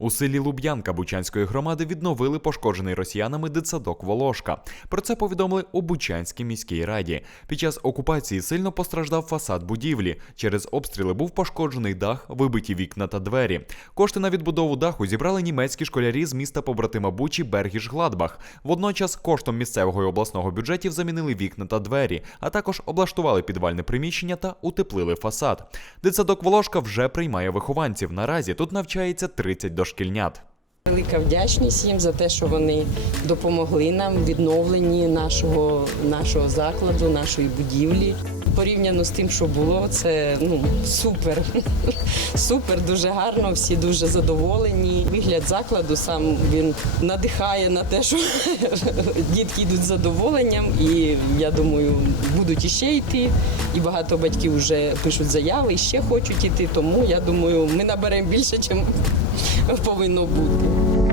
У селі Луб'янка Бучанської громади відновили пошкоджений росіянами дитсадок Волошка. Про це повідомили у Бучанській міській раді. Під час окупації сильно постраждав фасад будівлі. Через обстріли був пошкоджений дах, вибиті вікна та двері. Кошти на відбудову даху зібрали німецькі школярі з міста побратима Бучі Бергіш Гладбах. Водночас коштом місцевого і обласного бюджетів замінили вікна та двері, а також облаштували підвальне приміщення та утеплили фасад. Дитсадок Волошка вже приймає вихованців. Наразі тут навчається 30 дошкільнят. Велика вдячність їм за те, що вони допомогли нам в відновленні нашого, нашого закладу, нашої будівлі. Порівняно з тим, що було, це ну супер. Супер, дуже гарно, всі дуже задоволені. Вигляд закладу сам він надихає на те, що дітки йдуть з задоволенням, і я думаю, будуть іще йти. І багато батьків вже пишуть заяви і ще хочуть йти. Тому я думаю, ми наберемо більше, ніж повинно бути.